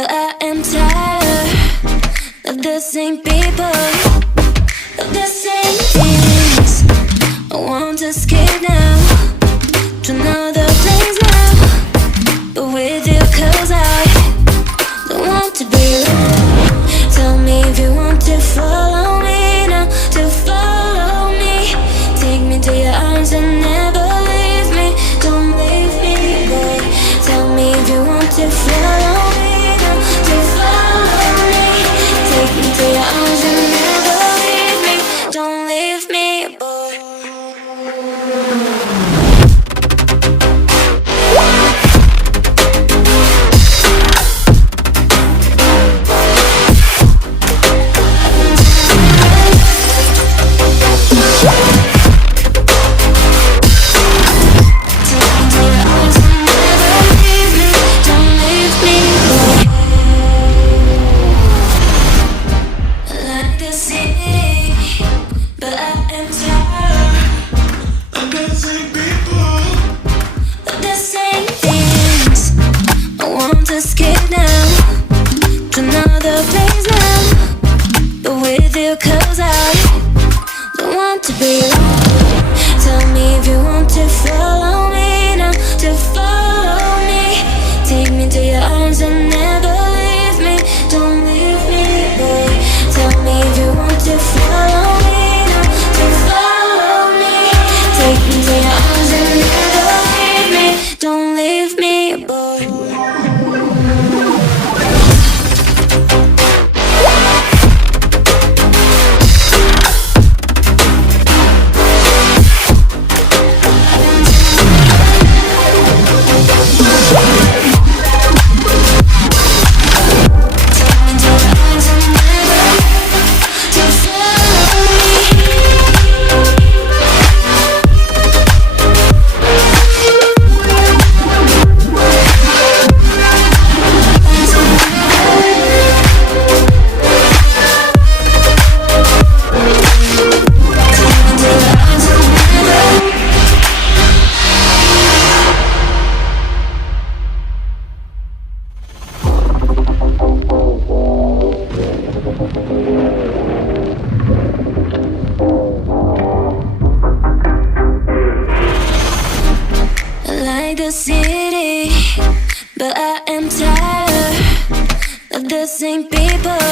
but I am tired of the same people, of the same things. I want to escape now to another place now, but with you, 'cause I don't want to be alone. Tell me if you want to follow me now, to follow me. Take me to your arms and never leave me. Don't leave me, boy. Tell me if you want to follow me now, to follow me. Take me to your arms and never leave me. Don't leave me, boy. Escape now to another place now, but with you, 'cause I don't want to be alone. Tell me if you want to follow me now, to follow me. Take me to your arms and never leave me. Don't leave me, boy. Tell me if you want to follow me now, to follow me. Take me to your arms and never leave me. Don't leave me, boy. The city, but I am tired of the same people,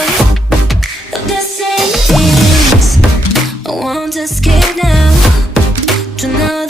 of the same things. I want to escape now to another